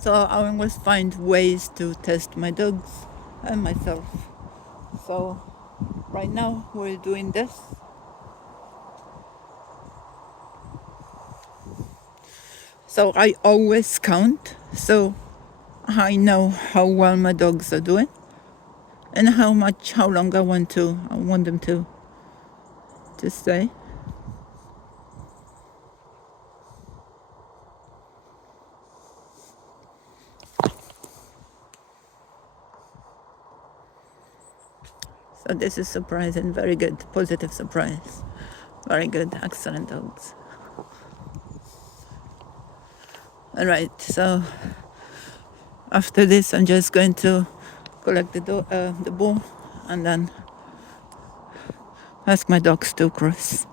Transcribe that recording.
So I always find ways to test my dogs and myself. So right now we're doing this. So I always count, so I know how well my dogs are doing and how long I want them to stay. So this is surprising, very good, positive surprise. Very good, excellent dogs. All right, so after this, I'm just going to collect the ball and then ask my dogs to cross.